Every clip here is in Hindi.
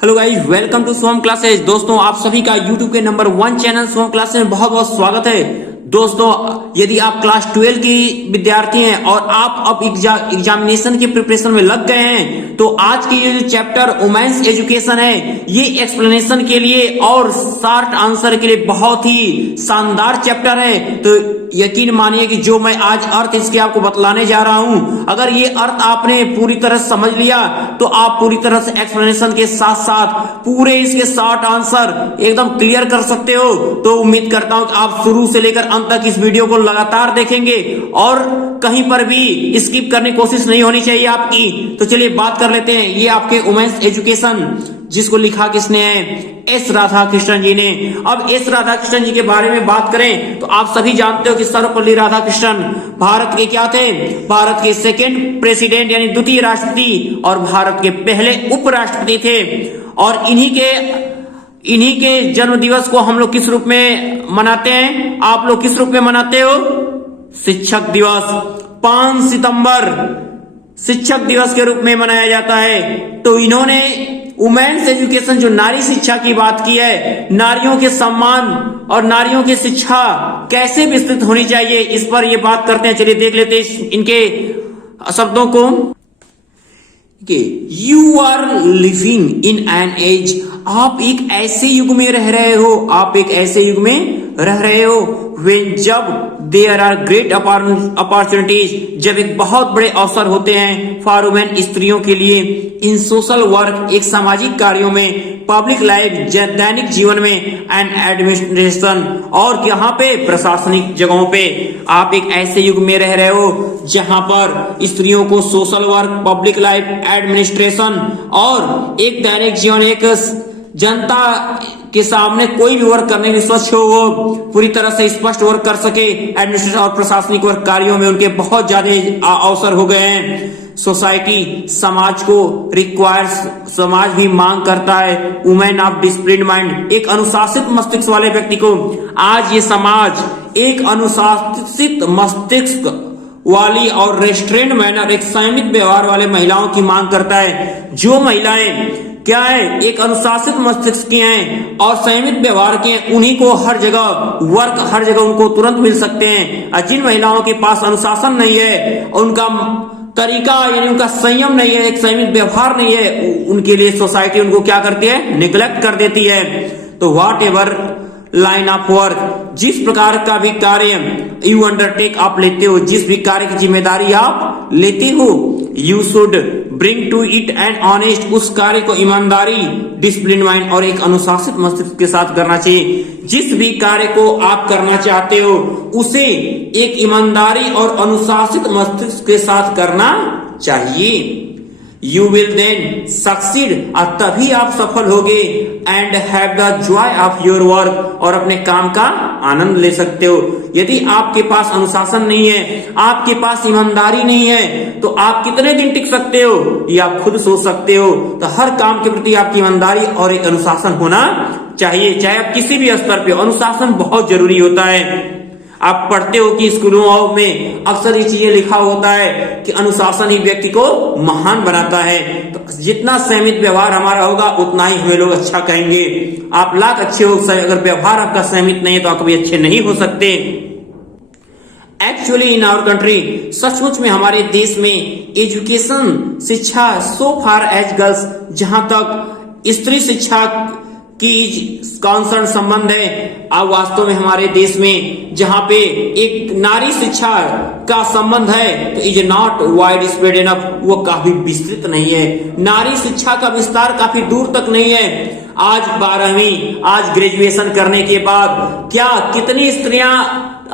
Hello guys, welcome to Som classes. दोस्तों, आप सभी का यूट्यूब के नंबर 1 चैनल सोम क्लासेस में बहुत बहुत स्वागत है। दोस्तों, यदि आप क्लास 12 की विद्यार्थी हैं और आप अब एग्जामिनेशन के प्रिपरेशन में लग गए हैं, तो आज के ये जो चैप्टर वुमेन्स एजुकेशन है, ये एक्सप्लेनेशन के लिए और शॉर्ट आंसर के लिए बहुत ही शानदार चैप्टर है। तो यकीन मानिए कि जो मैं आज अर्थ इसके आपको बतलाने जा रहा हूं, अगर ये अर्थ आपने पूरी तरह समझ लिया तो आप पूरी तरह से एक्सप्लेनेशन के साथ साथ पूरे इसके शॉर्ट आंसर एकदम क्लियर कर सकते हो। तो उम्मीद करता हूं कि आप शुरू से लेकर अंत तक इस वीडियो को लगातार देखेंगे और कहीं पर भी स्किप करने की कोशिश नहीं होनी चाहिए आपकी। तो चलिए बात कर लेते हैं। ये आपके वुमेन्स एजुकेशन, जिसको लिखा किसने है? एस राधाकृष्णन जी ने। अब एस राधाकृष्णन जी के बारे में बात करें तो आप सभी जानते हो कि सर्वपल्ली राधाकृष्णन भारत के क्या थे? भारत के सेकेंड प्रेसिडेंट यानी द्वितीय राष्ट्रपति और भारत के पहले उपराष्ट्रपति थे। और इन्हीं के जन्म दिवस को हम लोग किस रूप में मनाते हैं? आप लोग किस रूप में मनाते हो? शिक्षक दिवस। 5 सितंबर शिक्षक दिवस के रूप में मनाया जाता है। तो इन्होंने वुमेन्स एजुकेशन, जो नारी शिक्षा की बात की है, नारियों के सम्मान और नारियों की शिक्षा कैसे विस्तृत होनी चाहिए, इस पर ये बात करते हैं। चलिए देख लेते हैं इनके शब्दों को। You are living in an age, आप एक ऐसे युग में रह रहे हो, आप एक ऐसे युग में रह रहे हो when जब देयर आर ग्रेट अपॉर्चुनिटीज, जब एक बहुत बड़े अवसर होते हैं फॉर वुमेन, स्त्रियों के लिए, इन सोशल वर्क, एक सामाजिक कार्यों में, पब्लिक लाइफ, दैनिक जीवन में, एंड एडमिनिस्ट्रेशन, और यहाँ पे प्रशासनिक जगहों पे। आप एक ऐसे युग में रह रहे हो जहां पर स्त्रियों को social work, public life, administration और एक दैनिक जीवन, एक जनता के सामने कोई भी वर्क करने में स्वच्छ हो, वो पूरी तरह से स्पष्ट वर्क कर सके। एडमिनिस्ट्रेशन और प्रशासनिक वर्क कार्यों में उनके बहुत ज्यादा अवसर हो गए हैं। सोसाइटी, समाज को रिक्वायर्स, समाज भी मांग करता है वुमेन ऑफ डिसिप्लिन माइंड, एक अनुशासित मस्तिष्क वाले व्यक्ति को। आज ये समाज एक अनुशासित मस्तिष्क वाली और रेस्ट्रेंड मैनर, एक संयमित व्यवहार वाले महिलाओं की मांग करता है। जो महिलाएं क्या है, एक अनुशासित मस्तिष्क की हैं और संयमित व्यवहार के हैं, उन्हीं को हर जगह वर्क, हर जगह उनको तुरंत मिल सकते हैं। और जिन महिलाओं के पास अनुशासन नहीं है, उनका तरीका यानी उनका संयम नहीं है, एक संयमित व्यवहार नहीं है, उनके लिए सोसाइटी उनको क्या करती है? निग्लेक्ट कर देती है। तो what ever line of work, जिस प्रकार का भी कार्य यू अंडरटेक, आप लेते हो, जिस भी कार्य की जिम्मेदारी आप लेते हो, you should bring to it and honest, उस कार्य को ईमानदारी, डिसिप्लिन माइंड और एक अनुशासित मस्तिष्क के साथ करना चाहिए। जिस भी कार्य को आप करना चाहते हो उसे एक ईमानदारी और अनुशासित मस्तिष्क के साथ करना चाहिए। You will then succeed, और तभी आप सफल होगे, and have the joy of your work, और अपने काम का आनंद ले सकते हो। यदि आपके पास अनुशासन नहीं है, आपके पास ईमानदारी नहीं है, तो आप कितने दिन टिक सकते हो ये आप खुद सोच सकते हो। तो हर काम के प्रति आपकी ईमानदारी और एक अनुशासन होना चाहिए, चाहे आप किसी भी स्तर पे हो। अनुशासन बहुत जरूरी होता है। आप पढ़ते हो कि स्कूलों में अक्सर ये चीजें लिखा होता है कि अनुशासन ही व्यक्ति को महान बनाता है। तो जितना संयमित व्यवहार हमारा होगा उतना ही हमें लोग अच्छा कहेंगे। आप लाख अच्छे हो, अगर व्यवहार आपका संयमित नहीं है तो आप कभी अच्छे नहीं हो सकते। एक्चुअली इन आवर कंट्री, सचमुच में हमारे देश में एजुकेशन, शिक्षा, सो फार एज गर्ल्स, जहां तक स्त्री शिक्षा की कॉन्सर्न संबंध है, अब वास्तव में हमारे देश में जहां पे एक नारी शिक्षा का संबंध है, तो is not wide spread enough, वो काफी विस्तृत नहीं है। नारी शिक्षा का विस्तार काफी दूर तक नहीं है। आज 12वीं, आज ग्रेजुएशन करने के बाद क्या कितनी स्त्रियां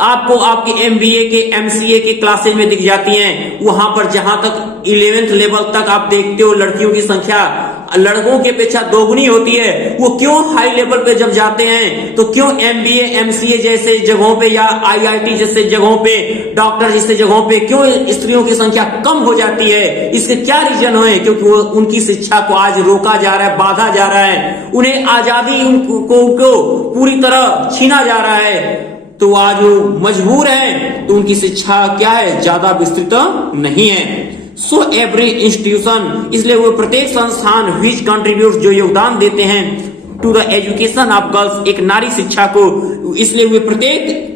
आपको आपके एमबीए के, एमसीए के क्लासेज में दिख जाती हैं? वहां पर जहां तक 11th लेवल तक आप देखते हो लड़कियों की संख्या लड़कों की अपेक्षा दोगुनी होती है। वो क्यों हाई लेवल पे जब जाते हैं, तो क्यों एमबीए, एमसीए जैसे जगहों पे या आईआईटी जैसे जगहों पे, डॉक्टर जैसे जगहों पे क्यों स्त्रियों की संख्या कम हो जाती है? इसके क्या रीजन है? क्योंकि वो उनकी शिक्षा को आज रोका जा रहा है, बाधा जा रहा है, उन्हें आजादी उनको पूरी तरह छीना जा रहा है। तो आज वो मजबूर है, तो उनकी शिक्षा क्या है? ज्यादा विस्तृत नहीं है। सो एवरी इंस्टीट्यूशन, इसलिए वो प्रत्येक संस्थान विच कंट्रीब्यूट, जो योगदान देते हैं to the education of girls, एक नारी शिक्षा को, इसलिए वे प्रत्येक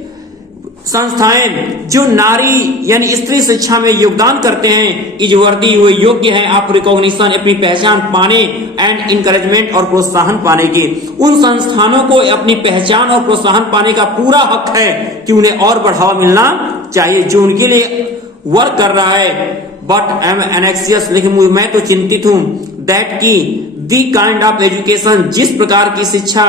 संस्थाएं जो नारी यानी स्त्री शिक्षा में योगदान करते हैं, इज वर्दी, वो योग्य है आप रिकॉग्निशन, अपनी पहचान पाने, एंड इंकरेजमेंट, और प्रोत्साहन पाने की। उन संस्थानों को अपनी पहचान और प्रोत्साहन पाने का पूरा हक है कि उन्हें और बढ़ावा मिलना चाहिए जो उनके लिए वर्क कर रहा है। बट आई एम एनेक्सियस, लेकिन मैं तो चिंतित हूं, दैट की दी काइंड ऑफ एजुकेशन, जिस प्रकार की शिक्षा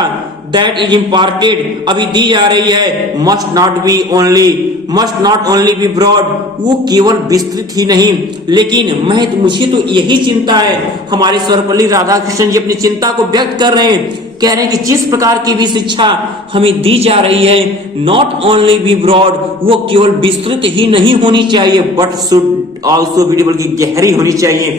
दैट इज इम्पार्टेड, अभी दी जा रही है, must not only be broad, वो केवल विस्तृत ही नहीं, लेकिन मुझे तो यही चिंता है। हमारे सर्वपल्ली राधाकृष्णन जी अपनी चिंता को व्यक्त कर रहे हैं, कह रहे हैं कि जिस प्रकार की भी शिक्षा हमें दी जा रही है, नॉट ओनली बी ब्रॉड, वो केवल विस्तृत ही नहीं होनी चाहिए, बट शुड ऑल्सो बी, बल्कि गहरी होनी चाहिए।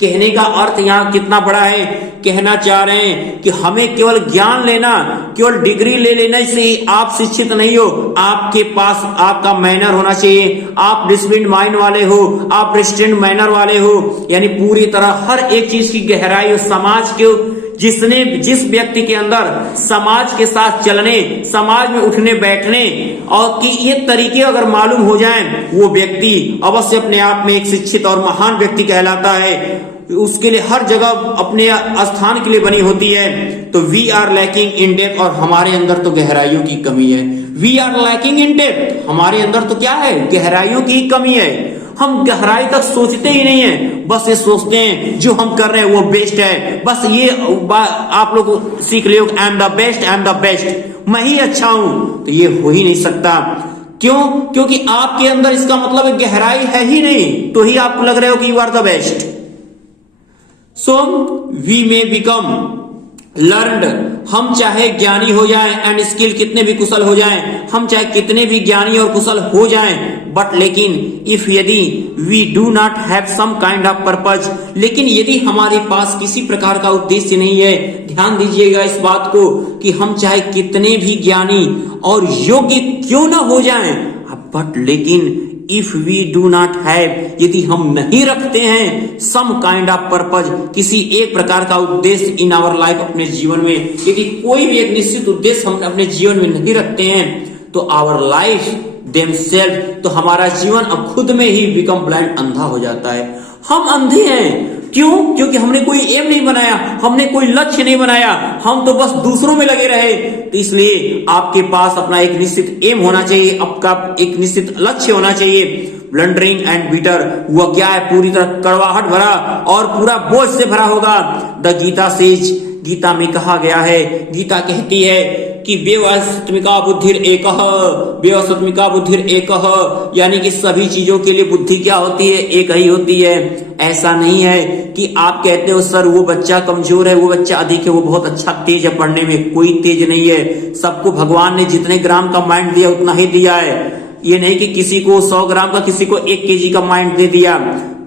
कहने का अर्थ यहाँ कितना बड़ा है, कहना चाह रहे हैं कि हमें केवल ज्ञान लेना, केवल डिग्री ले लेने से आप शिक्षित नहीं हो, आपके पास आपका मैनर होना चाहिए, आप डिसिप्लिन माइंड वाले हो, आप रेस्टोरेंट मैनर वाले हो, यानी पूरी तरह हर एक चीज की गहराई हो। समाज के जिस व्यक्ति के अंदर समाज के साथ चलने, समाज में उठने बैठने और कि ये तरीके अगर मालूम हो जाएं, वो व्यक्ति अवश्य अपने आप में एक शिक्षित और महान व्यक्ति कहलाता है। उसके लिए हर जगह अपने स्थान के लिए बनी होती है। तो we are lacking in depth, और हमारे अंदर तो गहराइयों की कमी है। We are lacking in depth, हमारे अंदर तो क्या है, गहराइयों की कमी है। हम गहराई तक सोचते ही नहीं है, बस ये सोचते हैं जो हम कर रहे हैं वो बेस्ट है, बस ये आप लोग सीख लियो, आई एम द बेस्ट, मैं ही अच्छा हूं। तो ये हो ही नहीं सकता। क्यों? क्योंकि आपके अंदर इसका मतलब गहराई है ही नहीं, तो ही आपको लग रहे हो कि you are the best. So we may become learned, हम चाहे ज्ञानी हो जाएं एंड स्किल, कितने भी कुशल हो जाएं, हम चाहे कितने भी ज्ञानी और कुशल हो जाएं, बट लेकिन इफ यदि we do not have some kind of purpose, लेकिन यदि हमारे पास किसी प्रकार का उद्देश्य नहीं है, ध्यान दीजिएगा इस बात को कि हम चाहे कितने भी ज्ञानी और योग्य क्यों ना हो जाएं, बट लेकिन if we do not have, यदि हम नहीं रखते हैं सम काइंड ऑफ पर्पज, किसी एक प्रकार का उद्देश्य इन आवर लाइफ, अपने जीवन में यदि कोई भी एक निश्चित उद्देश्य हम अपने जीवन में नहीं रखते हैं, तो आवर लाइफ देमसेल्फ, तो हमारा जीवन अब खुद में ही बिकम ब्लाइंड, अंधा हो जाता है। हम अंधे हैं, क्यों? क्योंकि हमने कोई एम नहीं बनाया, हमने कोई लक्ष्य नहीं बनाया, हम तो बस दूसरों में लगे रहे। तो इसलिए आपके पास अपना एक निश्चित एम होना चाहिए, आपका एक निश्चित लक्ष्य होना चाहिए। ब्लंडरिंग एंड बीटर, वह क्या है, पूरी तरह कड़वाहट भरा और पूरा बोझ से भरा होगा। द गीता सेज, गीता में कहा गया है, गीता कहती है कि व्यवस्त्मिका बुद्धिर एकः, व्यवस्त्मिका बुद्धिर एकः, यानी कि सभी चीजों के लिए बुद्धि क्या होती है, एक ही होती है। ऐसा नहीं है कि आप कहते हो सर वो बच्चा कमजोर है, वो बच्चा अधिक है, वो बहुत अच्छा तेज है पढ़ने में, कोई तेज नहीं है। सबको भगवान ने जितने ग्राम का माइंड दिया उतना ही दिया है। ये नहीं कि किसी को 100 ग्राम का, किसी को 1 केजी का माइंड दे दिया।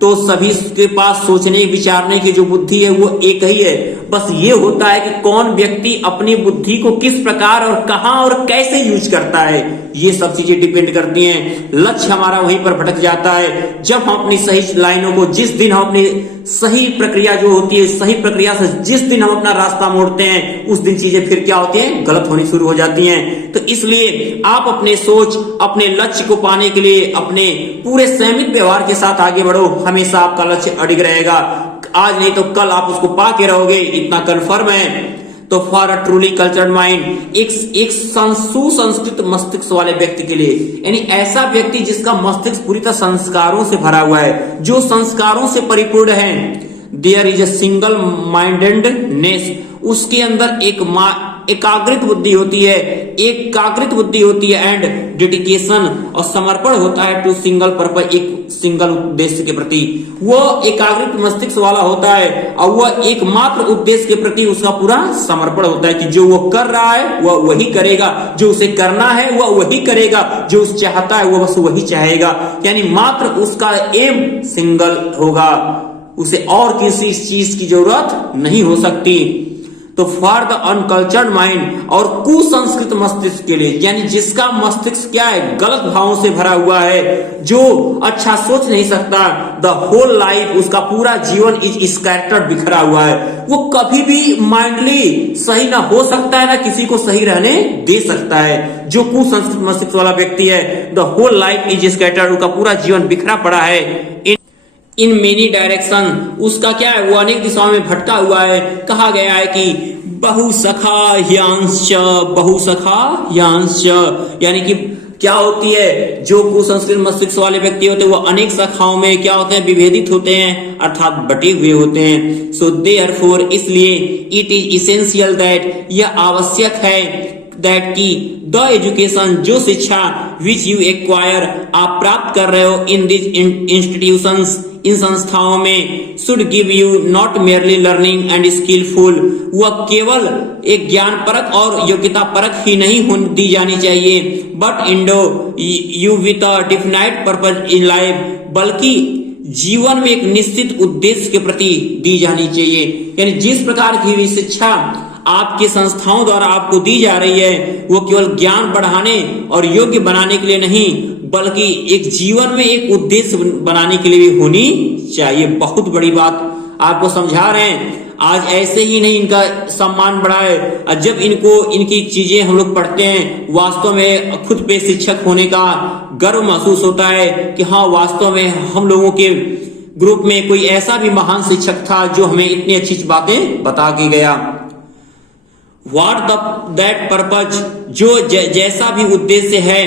तो सभी के पास सोचने विचारने की जो बुद्धि है वो एक ही है। बस ये होता है कि कौन व्यक्ति अपनी बुद्धि को किस प्रकार और कहां और कैसे यूज करता है, ये सब चीजें डिपेंड करती हैं। लक्ष्य हमारा वहीं पर भटक जाता है जब हम अपनी सही लाइनों को, जिस दिन हम अपनी सही प्रक्रिया जो होती है, सही प्रक्रिया से जिस दिन हम अपना रास्ता मोड़ते हैं, उस दिन चीजें फिर क्या होती हैं, गलत होनी शुरू हो जाती हैं। तो इसलिए आप अपने सोच, अपने लक्ष्य को पाने के लिए अपने पूरे संयमित व्यवहार के साथ आगे बढ़ो, हमेशा आपका लक्ष्य अडिग रहेगा। आज नहीं तो कल आप उसको पाके रहोगे, इतना कन्फर्म है। तो for a truly cultured mind, एक सुसंस्कृत मस्तिष्क वाले व्यक्ति के लिए, यानी ऐसा व्यक्ति जिसका मस्तिष्क पूरी तरह संस्कारों से भरा हुआ है, जो संस्कारों से परिपूर्ण है, there is a single mindedness, उसके अंदर एकाग्रित बुद्धि होती है, एकाग्रित बुद्धि होती है, एंड डेडिकेशन, और समर्पण होता है टू सिंगल पर्पज, एक सिंगल उद्देश्य के प्रति। वो एकाग्रित मस्तिष्क वाला होता है और वह एकमात्र उद्देश्य के प्रति उसका पूरा समर्पण होता है कि जो वो कर रहा है वह वही करेगा, जो उसे करना है वह वही करेगा, जो उसे चाहता है वह बस वही चाहेगा, यानी मात्र उसका एम सिंगल होगा, उसे और किसी चीज की जरूरत नहीं हो सकती। तो फॉर द अनकल्चर्ड माइंड, और कुसंस्कृत मस्तिष्क के लिए, यानी जिसका मस्तिष्क क्या है, गलत भावों से भरा हुआ है, जो अच्छा सोच नहीं सकता, द होल लाइफ, उसका पूरा जीवन इस कैरेक्टर बिखरा हुआ है, वो कभी भी माइंडली सही ना हो सकता है, ना किसी को सही रहने दे सकता है। जो कुसंस्कृत मस्तिष्क वाला व्यक्ति है, the whole life is scattered, उसका पूरा जीवन बिखरा पड़ा है इन मेनी डायरेक्शन, उसका क्या है, वो अनेक दिशाओं में भटका हुआ है। कहा गया है कि बहुसखा ह्यांश, बहुसखा ह्यांश, यानी कि क्या होती है, जो कुसंस्कृत मस्तिष्क वाले व्यक्ति होते हैं वो अनेक शाखाओं में क्या होते हैं, विभेदित होते हैं, अर्थात बटे हुए होते हैं। सो देयरफॉर, इसलिए इट इज इसेंशियल दैट, यह आवश्यक है, दैट की द एजुकेशन, जो शिक्षा विच यू एक्वायर, आप प्राप्त कर रहे हो इन दिस इंस्टीट्यूशंस, इन संस्थाओं में, should give you not merely learning and skillful, वह केवल एक ज्ञान परक और योग्यता परक ही नहीं दी जानी चाहिए, but Indo you with a definite purpose in life, बल्कि जीवन में एक निश्चित उद्देश्य के प्रति दी जानी चाहिए। यानी जिस प्रकार की भी शिक्षा आपके संस्थाओं द्वारा आपको दी जा रही है, वो केवल ज्ञान बढ़ाने और योग्य बनाने के लिए नहीं, बल्कि एक जीवन में एक उद्देश्य बनाने के लिए भी होनी चाहिए। बहुत बड़ी बात आपको समझा रहे हैं। आज ऐसे ही नहीं इनका सम्मान बढ़ा है, जब इनको इनकी चीजें हम लोग पढ़ते हैं, वास्तव में खुद पे शिक्षक होने का गर्व महसूस होता है कि हाँ, वास्तव में हम लोगों के ग्रुप में कोई ऐसा भी महान शिक्षक था जो हमें इतनी अच्छी बातें बता के गया। What that purpose, जो जैसा भी उद्देश्य है,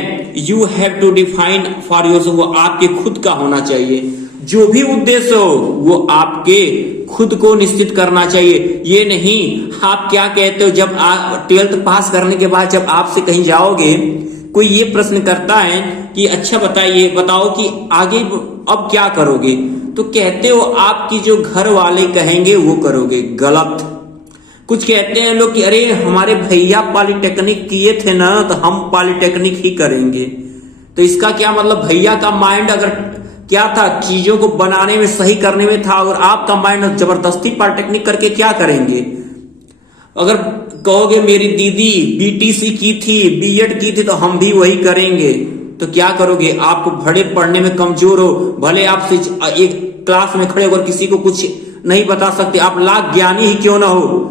you have to define for yourself, वो आपके खुद का होना चाहिए। जो भी उद्देश्य हो वो आपके खुद को निश्चित करना चाहिए। ये नहीं आप क्या कहते हो, जब आप 12th पास करने के बाद जब आपसे कहीं जाओगे, कोई ये प्रश्न करता है कि अच्छा बताओ कि आगे अब क्या करोगे, तो कहते हो आपकी जो घर वाले कहेंगे वो करोगे। गलत। कुछ कहते हैं लोग कि अरे हमारे भैया पॉलिटेक्निक किए थे ना, तो हम पॉलिटेक्निक ही करेंगे। तो इसका क्या मतलब, भैया का माइंड अगर क्या था, चीजों को बनाने में, सही करने में था, और आपका माइंड जबरदस्ती पॉलिटेक्निक करके क्या करेंगे। अगर कहोगे मेरी दीदी बीटीसी की थी, बीएड की थी, तो हम भी वही करेंगे, तो क्या करोगे। आपको भले पढ़ने में कमजोर हो, भले आप एक क्लास में खड़े होकर किसी को कुछ नहीं बता सकते, आप लाख ज्ञानी ही क्यों ना हो,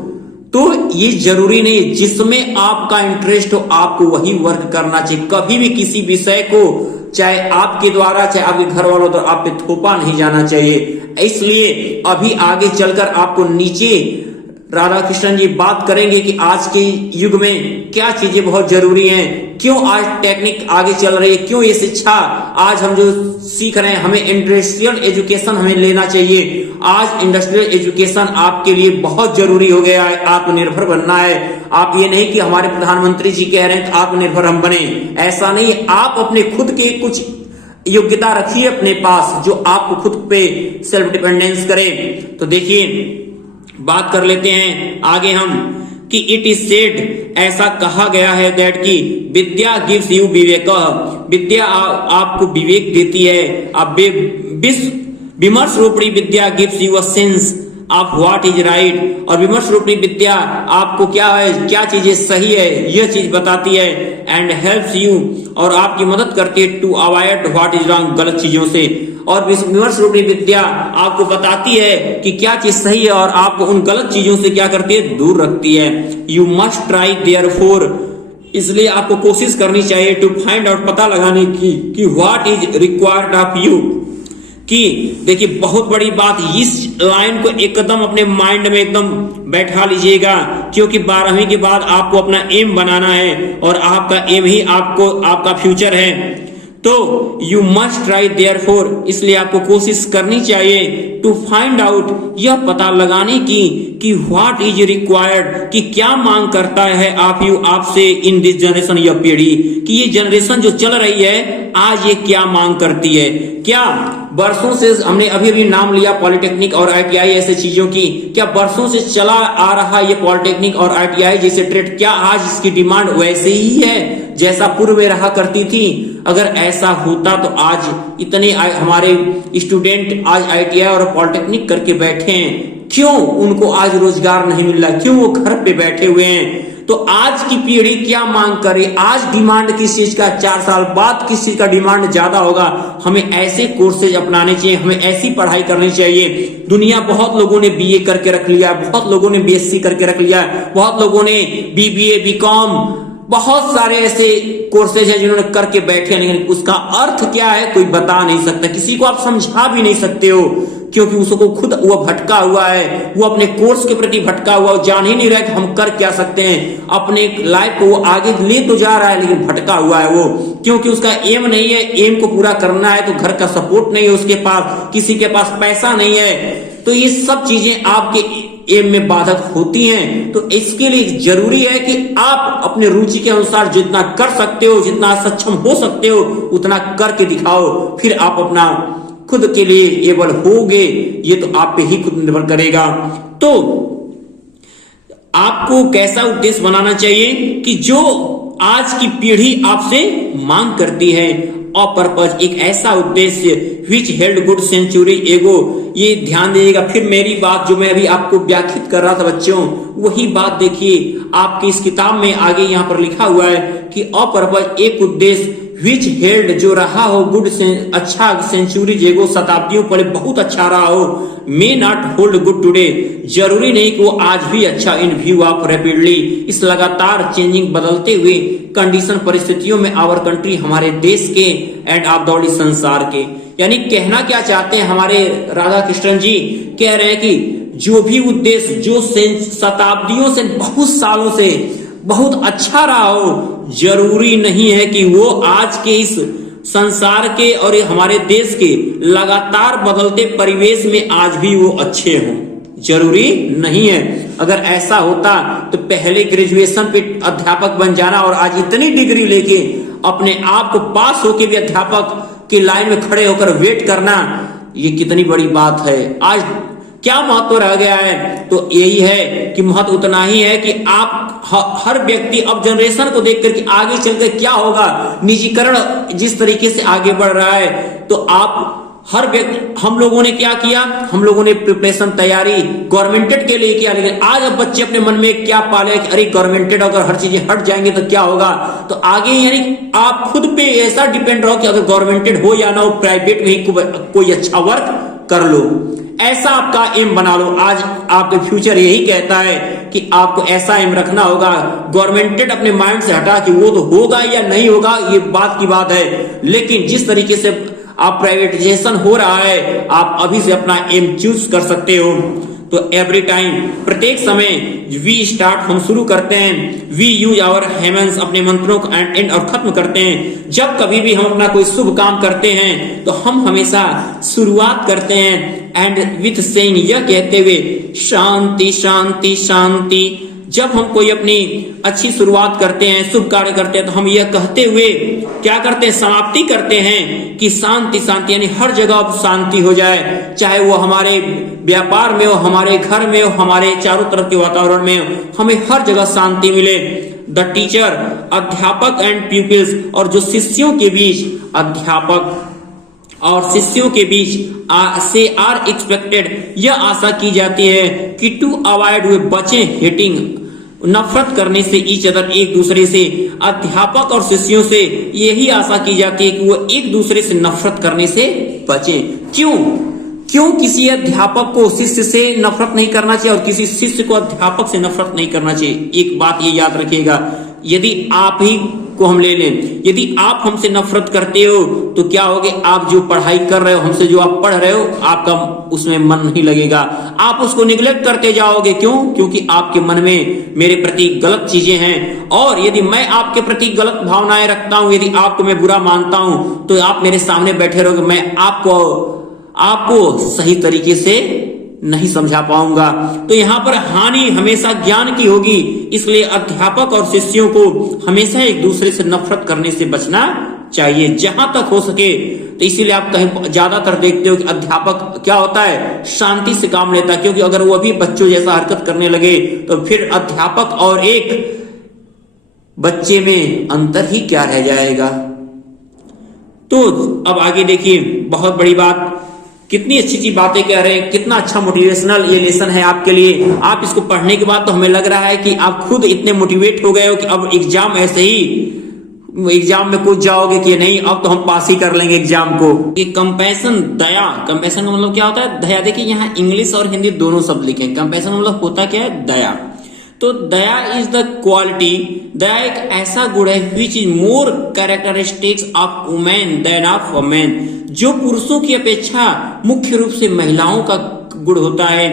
तो ये जरूरी नहीं, जिसमें आपका इंटरेस्ट हो आपको वही वर्क करना चाहिए। कभी भी किसी विषय को चाहे आपके द्वारा चाहे आपके घर वालों द्वारा आप पे थोपा नहीं जाना चाहिए। इसलिए अभी आगे चलकर आपको नीचे राधा कृष्णन जी बात करेंगे कि आज के युग में क्या चीजें बहुत जरूरी हैं, क्यों आज टेक्निक आगे चल रही है, क्यों ये शिक्षा आज हम जो सीख रहे हैं, हमें इंडस्ट्रियल एजुकेशन हमें लेना चाहिए। आज इंडस्ट्रियल एजुकेशन आपके लिए बहुत जरूरी हो गया है, आत्मनिर्भर बनना है। आप ये नहीं कि हमारे प्रधानमंत्री जी कह रहे हैं तो आत्मनिर्भर हम बने, ऐसा नहीं। आप अपने खुद के कुछ योग्यता रखिए अपने पास, जो आपको खुद पे सेल्फ डिपेंडेंस करे। तो देखिए बात कर लेते हैं आगे हम कि इट इज सेड, ऐसा कहा गया है दैट की विद्या गिव्स यू विवेक, विद्या आपको विवेक देती है। अब विमर्श रूपी विद्या gives you a sense of what is right, और विमर्श रूपी विद्या आपको क्या है, क्या चीजें सही है यह चीज बताती है। एंड हेल्प्स यू, और आपकी मदद करती है to avoid what is wrong, गलत चीजों से। और विमर्श रूपी विद्या आपको बताती है कि क्या चीज सही है और आपको उन गलत चीजों से क्या करती है, दूर रखती है। यू मस्ट ट्राई देयरफॉर, इसलिए आपको कोशिश करनी चाहिए टू फाइंड आउट, पता लगाने की कि what is required of you. कि देखिए बहुत बड़ी बात, इस लाइन को एकदम अपने माइंड में एकदम बैठा लीजिएगा, क्योंकि 12वीं के बाद आपको अपना एम बनाना है और आपका एम ही आपका फ्यूचर है। तो यू मस्ट ट्राई देयरफॉर, इसलिए आपको कोशिश करनी चाहिए टू फाइंड आउट, यह पता लगाने की कि व्हाट इज रिक्वायर्ड, कि क्या मांग करता है आपसे इन दिस जनरेशन, यह पीढ़ी, कि ये जनरेशन जो चल रही है आज ये क्या मांग करती है। क्या वर्षों से हमने अभी नाम लिया पॉलिटेक्निक और आईटीआई ऐसे चीजों की, क्या वर्षों से चला आ रहा ये पॉलिटेक्निक और आईटीआई जैसे ट्रेड, क्या आज इसकी डिमांड वैसे ही है जैसा पूर्व में रहा करती थी। अगर ऐसा होता तो आज इतने हमारे स्टूडेंट आज आईटीआई और पॉलिटेक्निक करके बैठे हैं, क्यों उनको आज रोजगार नहीं मिल रहा, क्यों वो घर पे बैठे हुए हैं। तो आज की पीढ़ी क्या मांग करे, आज डिमांड किस चीज का, 4 साल बाद किस चीज का डिमांड ज्यादा होगा। हमें ऐसे कोर्सेज अपनाने चाहिए, हमें ऐसी पढ़ाई करनी चाहिए। दुनिया बहुत लोगों ने बीए करके रख लिया, बहुत लोगों ने बीएससी करके रख लिया, बहुत लोगों ने बीबीए बीकॉम, बहुत सारे ऐसे कोर्सेज हैं जिन्होंने करके बैठे, लेकिन उसका अर्थ क्या है कोई बता नहीं सकता, किसी को आप समझा भी नहीं सकते हो, क्योंकि उसको खुद वो भटका हुआ है, वो अपने कोर्स के प्रति भटका हुआ, वो जान ही नहीं रहा कि हम कर क्या सकते हैं। अपने लाइफ को वो आगे ले तो जा रहा है लेकिन भटका हुआ है वो, क्योंकि उसका एम नहीं है। एम को पूरा करना है तो घर का सपोर्ट नहीं है उसके पास, किसी के पास पैसा नहीं है, तो ये सब चीजें आपके एम में बाधक होती हैं। तो इसके लिए जरूरी है कि आप अपने रुचि के अनुसार जितना कर सकते हो, जितना सक्षम हो सकते हो उतना करके दिखाओ, फिर आप अपना खुद के लिए एबल होगे, ये तो आप पे ही खुद निर्भर करेगा। तो आपको कैसा उद्देश्य बनाना चाहिए कि जो आज की पीढ़ी आपसे मांग करती है, पर्पज, एक ऐसा उद्देश्य विच हेल्ड गुड सेंचुरी एगो। ये ध्यान दीजिएगा, फिर मेरी बात जो मैं अभी आपको व्याख्यात कर रहा था बच्चों, वही बात देखिए आपकी इस किताब में आगे यहां पर लिखा हुआ है कि पर्पज, एक उद्देश्य, विच हेल्ड, जो रहा हो, गुड अच्छा सेंचुरी जेगो, शताब्दियों पहले बहुत अच्छा रहा हो, may not hold good today, जरूरी नहीं कि वो आज भी अच्छा, इन व्यू ऑफ रैपिडली, इस लगातार चेंजिंग बदलते हुए कंडीशन परिस्थितियों में आवर कंट्री, हमारे देश के, एंड ऑफ द संसार के। यानी कहना क्या चाहते हैं हमारे राधा कृष्णन जी, कह रहे हैं कि जो भी उद्देश्य जो शताब्दियों से, बहुत सालों से बहुत अच्छा रहा हो, जरूरी नहीं है कि वो आज के इस संसार के और हमारे देश के लगातार बदलते परिवेश में आज भी वो अच्छे हों, जरूरी नहीं है। अगर ऐसा होता तो पहले ग्रेजुएशन पे अध्यापक बन जाना और आज इतनी डिग्री लेके अपने आप को पास होके भी अध्यापक की लाइन में खड़े होकर वेट करना, ये कितनी बड़ी बात है। आज क्या महत्व रह गया है, तो यही है कि महत्व उतना ही है कि आप हर व्यक्ति अब जनरेशन को देख करके आगे चलकर क्या होगा, निजीकरण जिस तरीके से आगे बढ़ रहा है, तो आप हर व्यक्ति, हम लोगों ने क्या किया, हम लोगों ने प्रिपरेशन तैयारी गवर्नमेंटेड के लिए किया, लेकिन आज अब बच्चे अपने मन में क्या पाले कि अरे गवर्नमेंटेड अगर हर चीजें हट जाएंगे तो क्या होगा। तो आगे यानी आप खुद पे ऐसा डिपेंड रहो कि अगर गवर्नमेंटेड हो या ना हो, प्राइवेट में ही कोई अच्छा वर्क कर लो, ऐसा आपका एम बना लो। आज आपके फ्यूचर यही कहता है कि आपको ऐसा एम रखना होगा, गवर्नमेंटेड अपने माइंड से हटा कि वो तो होगा या नहीं होगा, ये बात की बात है, लेकिन जिस तरीके से आप प्राइवेटाइजेशन हो रहा है, आप अभी से अपना एम चूज कर सकते हो। तो एवरी टाइम, प्रत्येक समय, वी स्टार्ट, हम शुरू करते हैं, वी यूज आवर हेमेंस, अपने मंत्रों को एंड और खत्म करते हैं। जब कभी भी हम अपना कोई शुभ काम करते हैं तो हम हमेशा शुरुआत करते हैं एंड विथ सेइंग, यह कहते हुए शांति शांति शांति। जब हम कोई अपनी अच्छी शुरुआत करते हैं, शुभ कार्य करते हैं, तो हम यह कहते हुए क्या करते हैं, समाप्ति करते हैं कि शांति शांति, यानी हर जगह अब शांति हो जाए, चाहे वो हमारे व्यापार में हो, हमारे घर में हो, हमारे चारों तरफ के वातावरण में हो, हमें हर जगह शांति मिले। द टीचर, अध्यापक एंड प्यूपिल्स, और जो शिष्यों के बीच, अध्यापक और शिष्यों के बीच से आर एक्सपेक्टेड, यह आशा की जाती है कि टू अवॉइड, वे बचें, हेटिंग, नफरत करने से, ईच अदर, एक दूसरे से। अध्यापक और शिष्यों से यही आशा की जाती है कि वो एक दूसरे से नफरत करने से बचें। क्यों किसी अध्यापक को शिष्य से नफरत नहीं करना चाहिए और किसी शिष्य को अध्यापक से नफरत नहीं करना चाहिए? एक बात ये याद रखिएगा, यदि आप ही को हम ले लें, यदि आप हमसे नफरत करते हो तो क्या होगे, आप जो पढ़ाई कर रहे हो, हमसे जो आप पढ़ रहे हो, आपका उसमें मन नहीं लगेगा, आप उसको निगलेक्ट करते जाओगे। क्यों? क्योंकि आपके मन में मेरे प्रति गलत चीजें हैं। और यदि मैं आपके प्रति गलत भावनाएं रखता हूं, यदि आपको मैं बुरा मानता हूं, तो आप मेरे सामने बैठे रहोगे, मैं आपको सही तरीके से नहीं समझा पाऊंगा। तो यहां पर हानि हमेशा ज्ञान की होगी, इसलिए अध्यापक और शिष्यों को हमेशा एक दूसरे से नफरत करने से बचना चाहिए जहां तक हो सके। तो इसीलिए आप कहीं ज्यादातर देखते हो कि अध्यापक क्या होता है, शांति से काम लेता है, क्योंकि अगर वो भी बच्चों जैसा हरकत करने लगे तो फिर अध्यापक और एक बच्चे में अंतर ही क्या रह जाएगा। तो अब आगे देखिए, बहुत बड़ी बात कितनी अच्छी अच्छी बातें कह रहे हैं, कितना अच्छा मोटिवेशनल ये लेसन है आपके लिए। आप इसको पढ़ने के बाद तो हमें लग रहा है कि आप खुद इतने मोटिवेट हो गए हो कि अब एग्जाम ऐसे ही एग्जाम में कूद जाओगे कि नहीं अब तो हम पास ही कर लेंगे एग्जाम को। ये कंपैशन, दया, कंपैशन का मतलब क्या होता है? दया। देखिए यहाँ इंग्लिश और हिंदी दोनों शब्द लिखे हैं। कंपैशन मतलब होता क्या है? दया। तो दया इज द क्वालिटी, दया एक ऐसा गुण है which is more characteristics of women than of men, जो पुरुषों की अपेक्षा मुख्य रूप से महिलाओं का गुण होता है।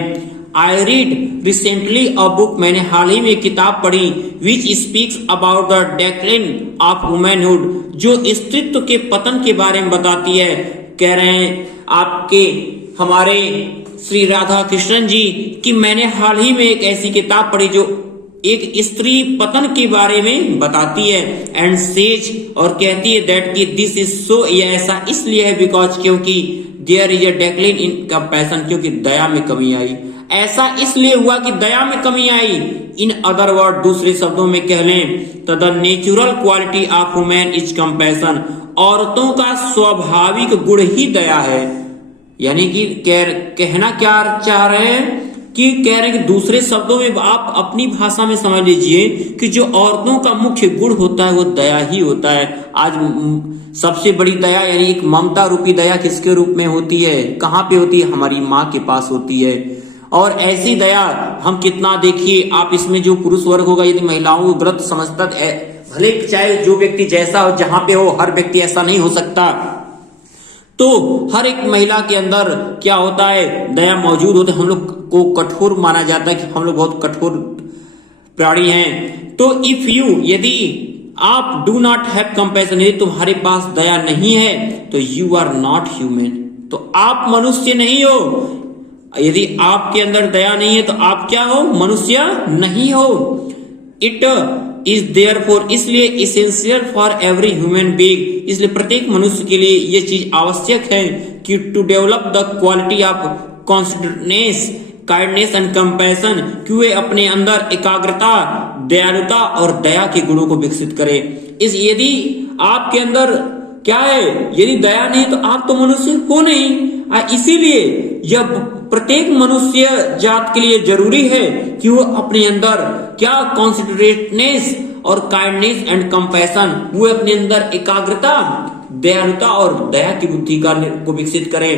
I read recently a book, मैंने हाल ही में एक किताब पढ़ी, which speaks about the decline of womanhood, जो स्त्रीत्व के पतन के बारे में बताती है। कह रहे हैं आपके हमारे श्री राधा कृष्णन जी कि मैंने हाल ही में एक ऐसी किताब पढ़ी जो एक स्त्री पतन के बारे में बताती है। एंड सेज, और कहती है दैट कि दिस इज सो, ये ऐसा इसलिए है बिकॉज, क्योंकि there is a decline in compassion, क्योंकि दया में कमी आई। ऐसा इसलिए हुआ कि दया में कमी आई। इन अदर वर्ड, दूसरे शब्दों में कह लें तो the natural quality of women is compassion, औरतों का स्वाभाविक गुण ही दया है। यानी कि कहना क्या चाह रहे हैं कि कह रहे हैं कि दूसरे शब्दों में आप अपनी भाषा में समझ लीजिए कि जो औरतों का मुख्य गुण होता है वो दया ही होता है। आज सबसे बड़ी दया यानी एक ममता रूपी दया किसके रूप में होती है? कहाँ पे होती है? हमारी माँ के पास होती है। और ऐसी दया हम कितना, देखिए आप इसमें जो पुरुष वर्ग होगा यदि महिलाओं को गलत समझता, भले चाहे जो व्यक्ति जैसा हो, जहां पे हो, हर व्यक्ति ऐसा नहीं हो सकता। तो हर एक महिला के अंदर क्या होता है? दया मौजूद होता है। हम लोग को कठोर माना जाता है कि हम लोग बहुत कठोर प्राणी हैं। तो इफ यू, यदि आप डू नॉट हैव कंपैशन, यदि तुम्हारे पास दया नहीं है तो यू आर नॉट ह्यूमन, तो आप मनुष्य नहीं हो। यदि आपके अंदर दया नहीं है तो आप क्या हो? मनुष्य नहीं हो। इट इज देयरफॉर, इसलिए essential for every human being, इसलिए प्रत्येक मनुष्य के लिए ये चीज आवश्यक है कि to develop the quality of considerateness, kindness and compassion, कि वे अपने अंदर एकाग्रता, दयालुता और दया के गुणों को विकसित करें। इस यदि आपके अंदर क्या है? यदि दया नहीं तो आप तो मनुष्य हो नहीं। इसीलिए यह प्रत्येक मनुष्य जात के लिए जरूरी है कि वो अपने अंदर क्या, कॉन्सिडरेटनेस और काइंडनेस एंड कंपैशन, वो अपने अंदर एकाग्रता, दयालुता और दया की बुद्धि को विकसित करें।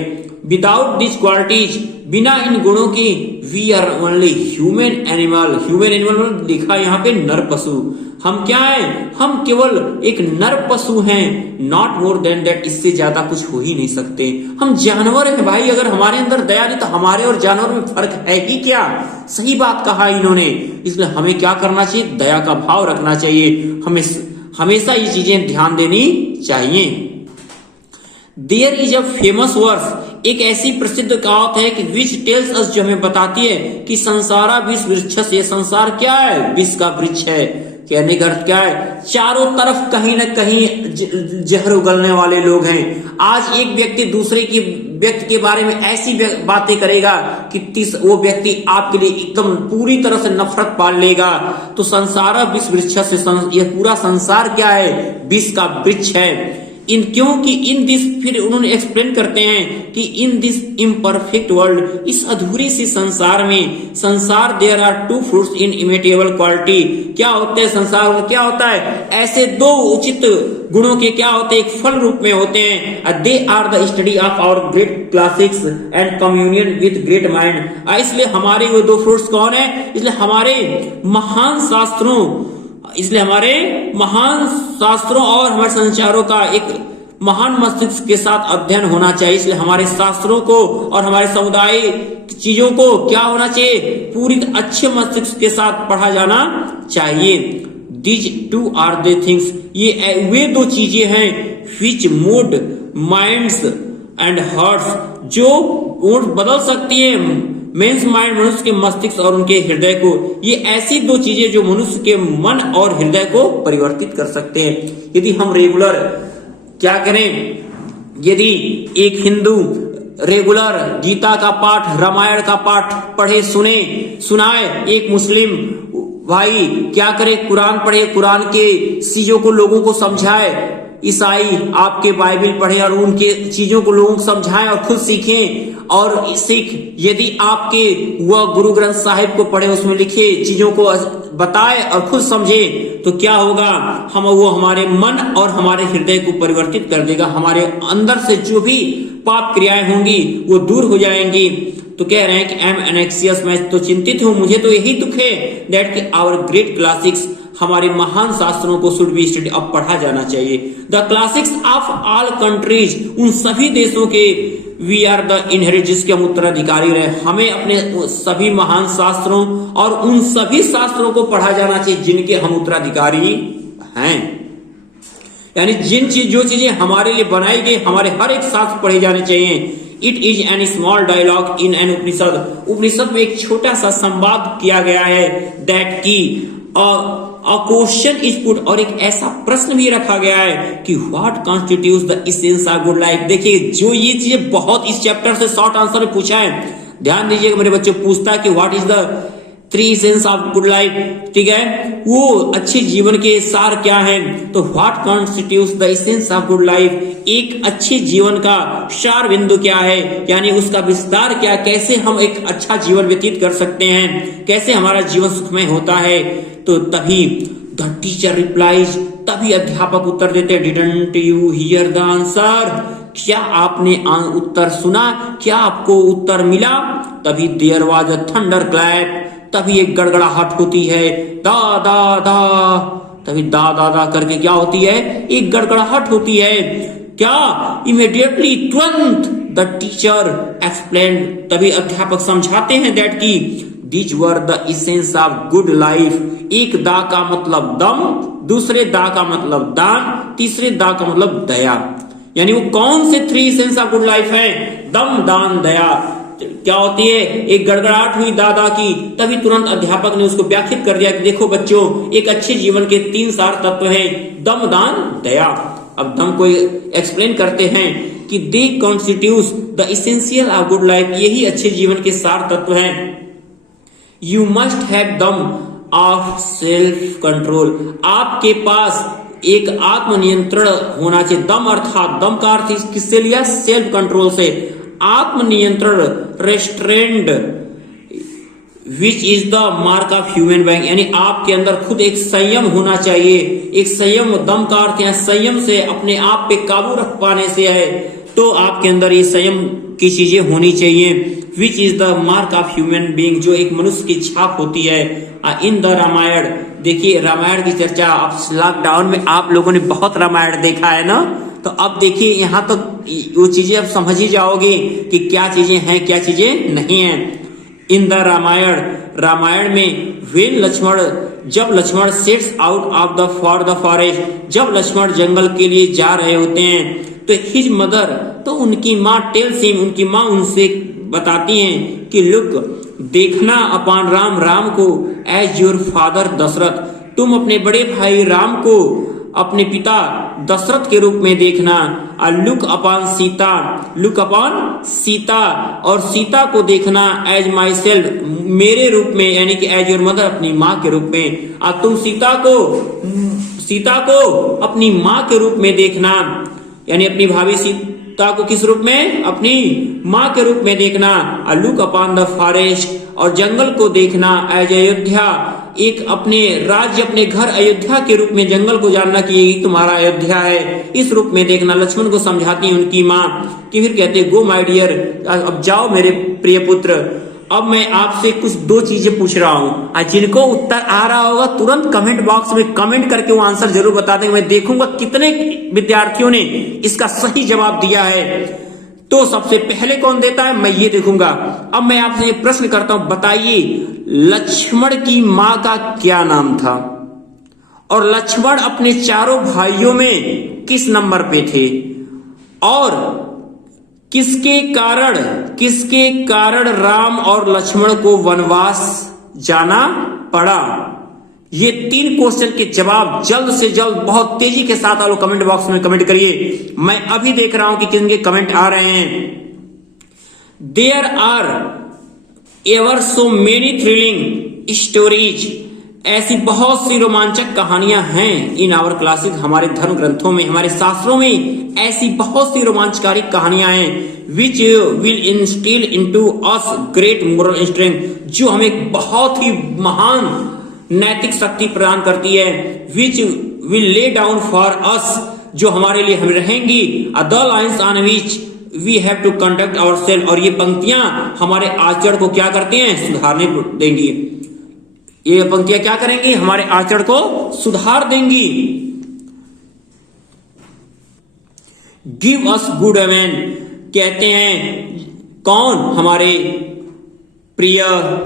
विदाउट दिस क्वालिटीज, बिना इन गुणों की, we are only human animal. Human animal लिखा यहाँ पे नर पशु। हम क्या है? हम केवल एक नर पशु हैं, नॉट मोर देन दैट, इससे ज्यादा कुछ हो ही नहीं सकते। हम जानवर हैं भाई, अगर हमारे अंदर दया नहीं तो हमारे और जानवर में फर्क है ही क्या? सही बात कहा इन्होंने। इसलिए हमें क्या करना चाहिए? दया का भाव रखना चाहिए। हमें हमेशा ये चीजें ध्यान देनी चाहिए। There is a famous verse, एक ऐसी प्रसिद्ध कहावत है कि विच टेल्स अस, जो हमें बताती है कि संसारा विष वृक्ष, ये संसार क्या है? विष का वृक्ष है। कहने का अर्थ क्या है? चारों तरफ कहीं न कहीं जहर उगलने वाले लोग हैं। आज एक व्यक्ति दूसरे की व्यक्ति के बारे में ऐसी बातें करेगा कि वो व्यक्ति आपके लिए एकदम पूरी तरह से नफरत पाल लेगा। तो संसार विष वृक्ष से, यह पूरा संसार क्या है? विष का वृक्ष है। क्योंकि इन दिस, फिर उन्होंने एक्सप्लेन करते हैं कि इन दिस इम्परफेक्ट वर्ल्ड, इस अधूरी सी संसार में, संसार there are two fruits inimitable quality, क्या होते हैं संसार में? क्या होता है? ऐसे दो उचित गुणों के क्या होते हैं? एक फल रूप में होते हैं। They are the study of our great classics and communion with great mind. इसलिए हमारे वो दो फ्रूट्स कौन है? इसलिए हमारे महान शास्त्रों, और हमारे संचारों का एक महान मस्तिष्क के साथ अध्ययन होना चाहिए। इसलिए हमारे शास्त्रों को और हमारे समुदाय चीजों को क्या होना चाहिए? पूरी अच्छे मस्तिष्क के साथ पढ़ा जाना चाहिए। These two are the things, ये वे दो चीजें हैं which mood minds and hearts, जो बदल सकती है मेंस माइंड, मनुष्य के मस्तिष्क और उनके हृदय को। ये ऐसी दो चीजें जो मनुष्य के मन और हृदय को परिवर्तित कर सकते हैं। यदि हम रेगुलर क्या करें? यदि एक हिंदू रेगुलर गीता का पाठ, रामायण का पाठ पढ़े, सुनाए, एक मुस्लिम भाई क्या करे? कुरान पढ़े, कुरान के चीजों को लोगों को समझाए, ईसाई आपके बाइबल पढ़े और उनके चीजों को लोगों को समझाएं और खुद सीखें और सीख यदि आपके वह गुरु ग्रंथ साहिब को पढ़े उसमें लिखे चीजों को बताए और खुद समझे तो क्या होगा वो हमारे मन और हमारे हृदय को परिवर्तित कर देगा। हमारे अंदर से जो भी पाप क्रियाएं होंगी वो दूर हो जाएंगी। तो कह रहे हैं कि एम एनेक्सियस, मैं तो चिंतित हूं, मुझे तो यही दुख है दैट कि आवर ग्रेट क्लासिक्स, हमारे महान शास्त्रों को शुड बी स्टडी, अब पढ़ा जाना चाहिए। The classics of all countries, उन सभी देशों के, वी आर द इनहेरिट, जिसके हम उत्तराधिकारी रहे। हमें अपने सभी महान शास्त्रों और उन सभी शास्त्रों को पढ़ा जाना चाहिए जिनके हम उत्तराधिकारी हैं। यानी जो चीजें हमारे लिए बनाई गई, हमारे हर एक शास्त्र पढ़े जाने चाहिए। It is an small dialogue in an Upanishad, Upanishad में एक छोटा सा संवाद किया गया है दैट की अ क्वेश्चन इज पुट, और एक ऐसा प्रश्न भी रखा गया है कि what constitutes the essence of good life. देखिए जो ये चीजें बहुत इस चैप्टर से शॉर्ट आंसर में पूछा है, ध्यान दीजिएगा मेरे बच्चों, पूछता है कि what is the 3 essence of good life, ठीक है, वो अच्छे जीवन के सार क्या है। तो what constitutes the essence of good life, एक अच्छे जीवन का सार बिंदु क्या है, यानी उसका विस्तार क्या, कैसे हम एक अच्छा जीवन व्यतीत कर सकते हैं, कैसे हमारा जीवन सुखमय होता है। तो तभी द टीचर रिप्लाइज, तभी अध्यापक उत्तर देते, didn't you hear the answer, क्या आपने उत्तर सुना, क्या आपको उत्तर मिला। तभी there was a thunder clap, तभी एक गड़गड़ाहट होती है, दा दा दा, तभी दा दा दा करके क्या होती है, एक गड़गड़ाहट होती है। क्या, इमीडिएटली, तुरंत, द टीचर एक्सप्लेन, तभी अध्यापक समझाते हैं दैट की these were the essence of good life. एक दा का मतलब दम, दूसरे दा का मतलब दान, तीसरे दा का मतलब दया। यानी वो कौन से 3 एसेंस ऑफ गुड लाइफ है, दम, दान, दया। क्या होती है, एक गड़गड़ाहट हुई दादा की, तभी तुरंत अध्यापक ने उसको व्याख्यात कर दिया कि देखो बच्चों, एक अच्छे जीवन के 3 सार तत्व हैं, दम, दान, दया। अब दम को एक्सप्लेन करते हैं कि they constitutes the essential of good life, यही अच्छे जीवन के सार तत्व हैं। You must have dama of self control, आपके पास एक आत्मनियंत्रण होना चाहिए। दम अर्थात, दम का अर्थ किससे लिया, सेल्फ कंट्रोल से, आत्मनियंत्रण, restrained, which is the mark of human being, यानी आपके अंदर खुद एक संयम होना चाहिए। एक संयम, दम का अर्थ है संयम से, अपने आप पे काबू रख पाने से है, तो आपके अंदर ये संयम की चीजें होनी चाहिए। विच is the mark of human being, जो एक मनुष्य की छाप होती है। इन द रामायण, देखिए रामायण की चर्चा, अब लॉकडाउन में आप लोगों ने बहुत रामायण देखा है ना, तो अब देखिए यहाँ तो वो चीजें अब समझ ही जाओगे कि क्या चीजें हैं क्या चीजें नहीं हैं। इन द रामायण, रामायण में वेन लक्ष्मण, जब Lakshman sets out of the for the forest, जब लक्ष्मण जंगल के लिए जा रहे होते हैं, तो हिज मदर, तो उनकी माँ टेल्स हिम, उनकी माँ उनसे बताती हैं कि लुक, देखना अपान राम, राम को एज योर फादर दशरथ, तुम अपने बड़े भाई राम को अपने पिता दशरथ के रूप में देखना। Look upon Sita, look upon Sita, और सीता को देखना एज माई सेल्फ, मेरे रूप में, यानी कि एज योर मदर, अपनी माँ के रूप में। और तुम सीता को अपनी माँ के रूप में देखना, यानी अपनी भाभी सीता को किस रूप में, अपनी माँ के रूप में देखना। लुक अपॉन द फॉरेस्ट, और जंगल को देखना एज अयोध्या, एक अपने राज्य, अपने घर अयोध्या के रूप में जंगल को जानना कि यही तुम्हारा अयोध्या है, इस रूप में देखना। लक्ष्मण को समझाती है उनकी माँ कि फिर कहते गो माय डियर, अब जाओ मेरे प्रिय पुत्र। अब मैं आपसे कुछ 2 चीजें पूछ रहा हूं, जिनको उत्तर आ रहा होगा तुरंत कमेंट बॉक्स में कमेंट करके वो आंसर जरूर बता देंगे। मैं देखूंगा कितने विद्यार्थियों ने इसका सही जवाब दिया है। तो सबसे पहले कौन देता है, मैं ये देखूंगा। अब मैं आपसे ये प्रश्न करता हूं, बताइए लक्ष्मण की मां का क्या नाम था, और लक्ष्मण अपने चारों भाइयों में किस नंबर पे थे, और किसके कारण राम और लक्ष्मण को वनवास जाना पड़ा। ये 3 क्वेश्चन के जवाब जल्द से जल्द बहुत तेजी के साथ आप लोग कमेंट बॉक्स में कमेंट करिए। मैं अभी देख रहा हूं कि किनके कमेंट आ रहे हैं। There are ever so many thrilling stories ऐसी बहुत सी रोमांचक कहानियां हैं इन आवर क्लासिक, हमारे धर्म ग्रंथों में, हमारे शास्त्रों में ऐसी बहुत सी रोमांचकारी कहानियां हैं which will instil into us great moral strength, जो हमें बहुत ही महान नैतिक शक्ति प्रदान करती है। Which will lay down for us, जो हमारे लिए हम रहेंगी। The lines on which we have to conduct our self, और ये पंक्तियां हमारे आचरण को क्या करते हैं, सुधारने देंगी। ये पंक्तियां क्या करेंगी, हमारे आचरण को सुधार देंगी। गिव अस गुड ओमेन, कहते हैं कौन, हमारे प्रिय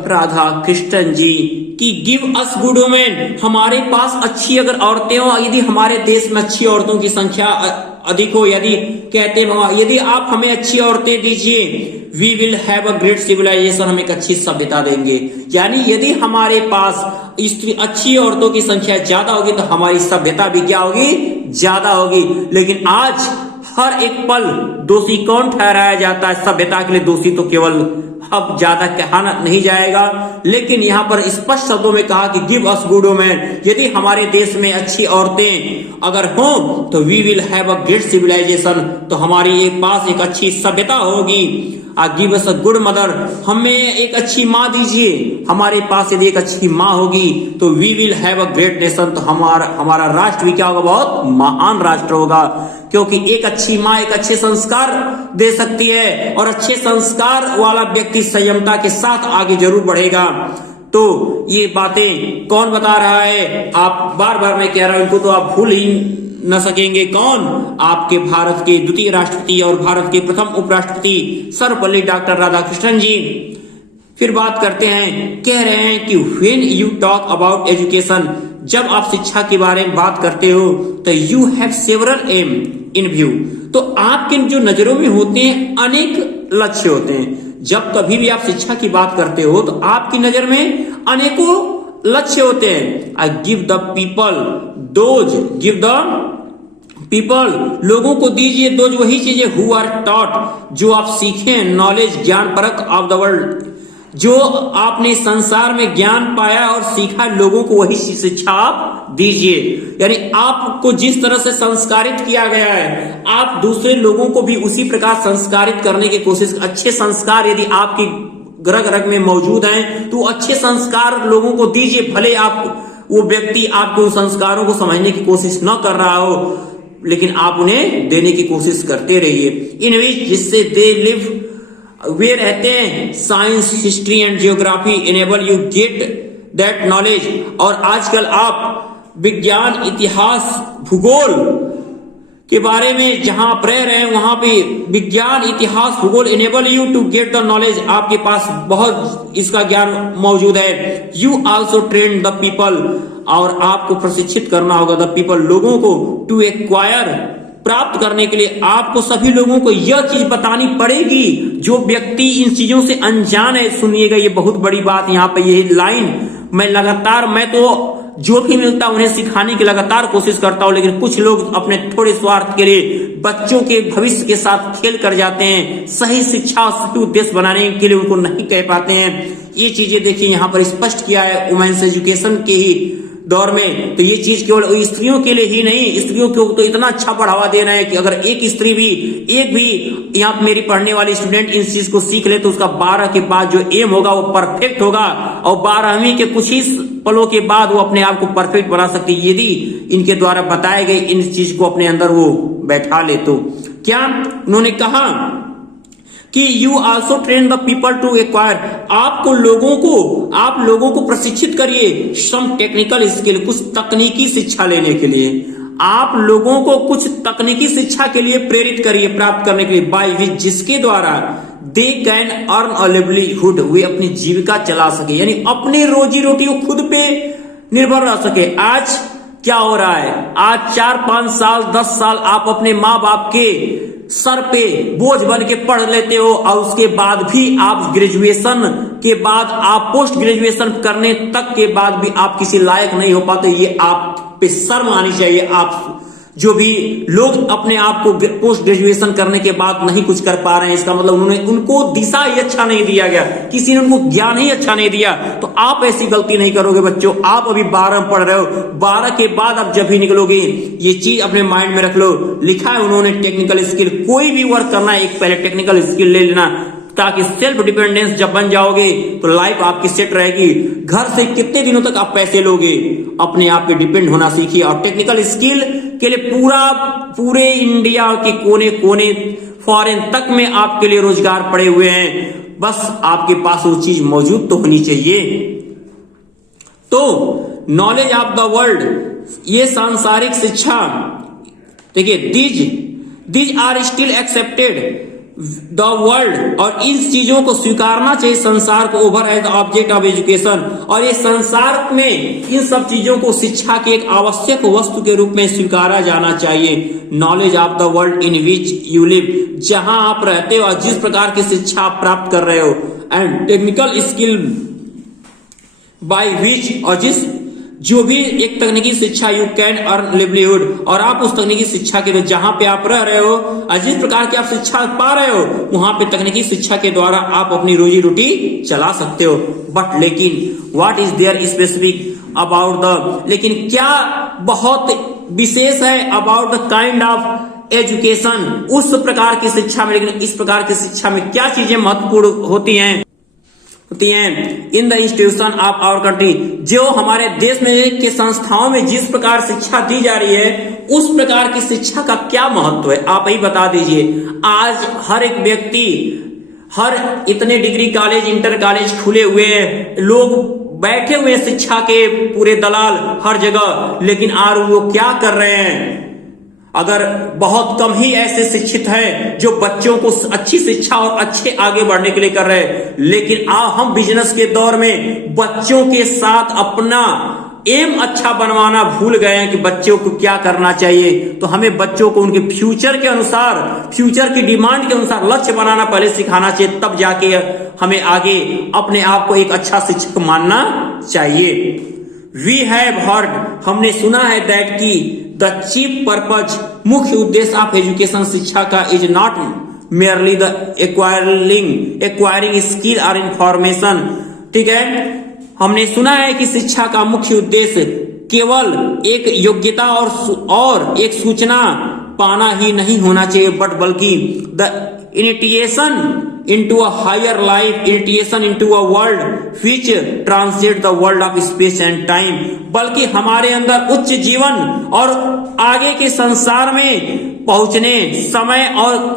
राधा कृष्ण जी कि गिव अस गुड वुमेन, हमारे पास अच्छी अगर औरतें हो, यदि हमारे देश में अच्छी औरतों की संख्या अधिक हो, यदि कहते हैं यदि आप हमें अच्छी औरतें दीजिए, we will have a great civilisation, हम एक अच्छी सभ्यता देंगे। यानी यदि हमारे पास अच्छी औरतों की संख्या ज्यादा होगी तो हमारी सभ्यता भी क्या होगी, ज्यादा होगी। लेकिन आज हर एक पल दोषी कौन ठहराया जाता है, सभ्यता के लिए दोषी तो केवल अब ज्यादा कहना नहीं जाएगा, लेकिन यहाँ पर स्पष्ट शब्दों में कहा कि गिव अस गुड वुमेन, यदि हमारे देश में अच्छी औरतें अगर हो तो we will have a great civilisation, तो हमारी पास एक अच्छी सभ्यता होगी। Give us a good mother, हमें एक अच्छी माँ दीजिए, हमारे पास यदि एक अच्छी माँ होगी तो we will have a great nation, तो हमारा राष्ट्र भी क्या होगा, बहुत महान राष्ट्र होगा। क्योंकि एक अच्छी माँ एक अच्छे संस्कार दे सकती है, और अच्छे संस्कार वाला व्यक्ति संयमता के साथ आगे जरूर बढ़ेगा। तो ये बातें कौन बता रहा है, आप बार बार मैं कह रहा हूं, इनको तो आप भूल ही न सकेंगे। कौन, आपके भारत के द्वितीय राष्ट्रपति और भारत के प्रथम उपराष्ट्रपति सर्वपल्ली डॉक्टर राधाकृष्णन जी। फिर बात करते हैं, कह रहे हैं कि when you talk about education, जब आप शिक्षा के बारे में बात करते हो तो you have several aim in view, तो आपके जो नजरों में होते हैं अनेक लक्ष्य होते हैं। जब कभी भी आप शिक्षा की बात करते हो तो आपकी नजर में अनेकों लक्ष्य होते हैं। I give the people those, give the people, लोगों को दीजिए दोज वही चीजें, हु आर टॉट, जो आप सीखे, नॉलेज ज्ञान परक ऑफ द वर्ल्ड, जो आपने संसार में ज्ञान पाया और सीखा, लोगों को वही शिक्षा आप दीजिए। यानी आपको जिस तरह से संस्कारित किया गया है, आप दूसरे लोगों को भी उसी प्रकार संस्कारित करने की कोशिश। अच्छे संस्कार यदि आपकी रग रग में मौजूद हैं तो अच्छे संस्कार लोगों को दीजिए, भले आप वो व्यक्ति आपके उन संस्कारों को समझने की कोशिश न कर रहा हो, लेकिन आप उन्हें देने की कोशिश करते रहिए। इन विच, जिससे दे लिव, वे रहते हैं, science history and geography enable you get that knowledge, और आजकल आप विज्ञान इतिहास भूगोल के बारे में जहां आप रह रहे हैं वहां पे विज्ञान इतिहास भूगोल enable you to get the knowledge, आपके पास बहुत इसका ज्ञान मौजूद है। You also train the people, और आपको प्रशिक्षित करना होगा द पीपल, लोगों को, टू एक्वायर, प्राप्त करने के लिए आपको सभी लोगों को यह चीज बतानी पड़ेगी। जो व्यक्ति इन चीजों से अनजान है, सुनिएगा ये बहुत बड़ी बात, यहाँ पे ये लाइन मैं तो जो भी मिलता उन्हें सिखाने की लगातार कोशिश करता हूं, लेकिन कुछ लोग अपने थोड़े स्वार्थ के लिए बच्चों के भविष्य के साथ खेल कर जाते हैं, सही शिक्षा सही उद्देश्य बनाने के लिए उनको नहीं कह पाते हैं। ये चीजें देखिए यहाँ पर स्पष्ट किया है वुमेन्स एजुकेशन के ही दौर में। तो ये चीज केवल स्त्रियों के लिए ही नहीं, स्त्रियों को तो इतना अच्छा बढ़ावा देना है कि अगर एक स्त्री भी, एक भी यहाँ मेरी पढ़ने वाली स्टूडेंट इस चीज को सीख ले तो उसका 12 के बाद जो एम होगा वो परफेक्ट होगा, और 12वीं के कुछ ही पलों के बाद वो अपने आप को परफेक्ट बना सकती है, यदि इनके द्वारा बताए गए इन चीज को अपने अंदर वो बैठा ले। तो क्या उन्होंने कहा कि you also train the people to acquire, आप लोगों को प्रशिक्षित करिए सम टेक्निकल स्किल, कुछ तकनीकी शिक्षा लेने के लिए आप लोगों को कुछ तकनीकी शिक्षा के लिए प्रेरित करिए, प्राप्त करने के लिए, बाय विच, जिसके द्वारा they can earn a livelihood, वे अपनी जीविका चला सके, यानी अपने रोजी रोटी को खुद पे निर्भर रह सके। आज क्या हो रहा है, आज 4-5 साल 10 साल आप अपने माँ बाप के सर पे बोझ बन के पढ़ लेते हो, और उसके बाद भी आप ग्रेजुएशन के बाद आप पोस्ट ग्रेजुएशन करने तक के बाद भी आप किसी लायक नहीं हो पाते। ये आप पे शर्म आनी चाहिए। आप जो भी लोग अपने आप को पोस्ट ग्रेजुएशन करने के बाद नहीं कुछ कर पा रहे हैं, इसका मतलब उनको दिशा ही अच्छा नहीं दिया गया, किसी ने उनको ज्ञान ही अच्छा नहीं दिया। तो आप ऐसी गलती नहीं करोगे बच्चों। आप अभी 12 में पढ़ रहे हो, 12 के बाद आप जब भी निकलोगे ये चीज अपने माइंड में रख लो। लिखा है उन्होंने टेक्निकल स्किल, कोई भी वर्क करना है एक पहले टेक्निकल स्किल ले लेना, ताकि सेल्फ डिपेंडेंस जब बन जाओगे तो लाइफ आपकी सेट रहेगी। घर से कितने दिनों तक आप पैसे लोगे, अपने आप पे डिपेंड होना सीखिए। और टेक्निकल स्किल के लिए पूरे इंडिया के कोने कोने फॉरेन तक में आपके लिए रोजगार पड़े हुए हैं, बस आपके पास वो चीज मौजूद तो होनी चाहिए। तो नॉलेज ऑफ द वर्ल्ड, ये सांसारिक शिक्षा, देखिए these are still accepted the world, और इन चीजों को स्वीकारना चाहिए संसार को over as object of education. और ये संसार में इन सब चीजों को शिक्षा की एक आवश्यक वस्तु के रूप में स्वीकारा जाना चाहिए। Knowledge of the world in which you live, जहां आप रहते हो और जिस प्रकार की शिक्षा आप प्राप्त कर रहे हो, and technical skill by which, और जो भी एक तकनीकी शिक्षा यू कैन अर्न लिवलीहुड, और आप उस तकनीकी शिक्षा के जहां पे आप रह रहे हो और जिस प्रकार की आप शिक्षा पा रहे हो वहां पे तकनीकी शिक्षा के द्वारा आप अपनी रोजी रोटी चला सकते हो। बट लेकिन what is there specific about the, लेकिन क्या बहुत विशेष है about the kind of education, उस प्रकार की शिक्षा में, लेकिन इस प्रकार की शिक्षा में क्या चीजें महत्वपूर्ण होती हैं in the institution of our country, जो हमारे देश में के संस्थाओं में जिस प्रकार शिक्षा दी जा रही है उस प्रकार की शिक्षा का क्या महत्व है, आप ही बता दीजिए। आज हर एक व्यक्ति, हर इतने डिग्री कॉलेज इंटर कॉलेज खुले हुए हैं, लोग बैठे हुए शिक्षा के पूरे दलाल हर जगह, लेकिन आज वो क्या कर रहे हैं? अगर बहुत कम ही ऐसे शिक्षित हैं जो बच्चों को अच्छी शिक्षा और अच्छे आगे बढ़ने के लिए कर रहे हैं, लेकिन हम बिजनेस के दौर में बच्चों के साथ अपना एम अच्छा बनवाना भूल गए हैं कि बच्चों को क्या करना चाहिए। तो हमें बच्चों को उनके फ्यूचर के अनुसार, फ्यूचर की डिमांड के अनुसार लक्ष्य बनाना पहले सिखाना चाहिए, तब जाके हमें आगे अपने आप को एक अच्छा शिक्षक मानना चाहिए। वी हैव हर्ड, हमने सुना है दैट की द चीफ पर्पज, मुख्य उद्देश्य ऑफ एजुकेशन शिक्षा का is not merely the acquiring skill और इंफॉर्मेशन। ठीक है, हमने सुना है कि शिक्षा का मुख्य उद्देश्य केवल एक योग्यता और एक सूचना पाना ही नहीं होना चाहिए, बट बल्कि the initiation into a higher life, initiation into a world which transcends the world of space and time, बल्कि हमारे अंदर उच्च जीवन और आगे के संसार में पहुंचने,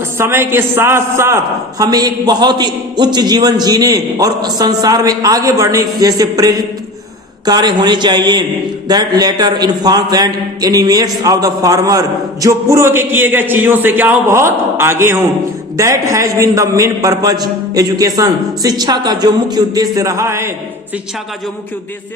समय के साथ साथ हमें एक बहुत ही उच्च जीवन जीने और संसार में आगे बढ़ने जैसे प्रेरित कार्य होने चाहिए। That letter informs and animates of the farmer, जो पूर्व के किए गए चीजों से क्या हो, बहुत आगे हों। That has been the main purpose education, शिक्षा का जो मुख्य उद्देश्य रहा है, शिक्षा का जो मुख्य उद्देश्य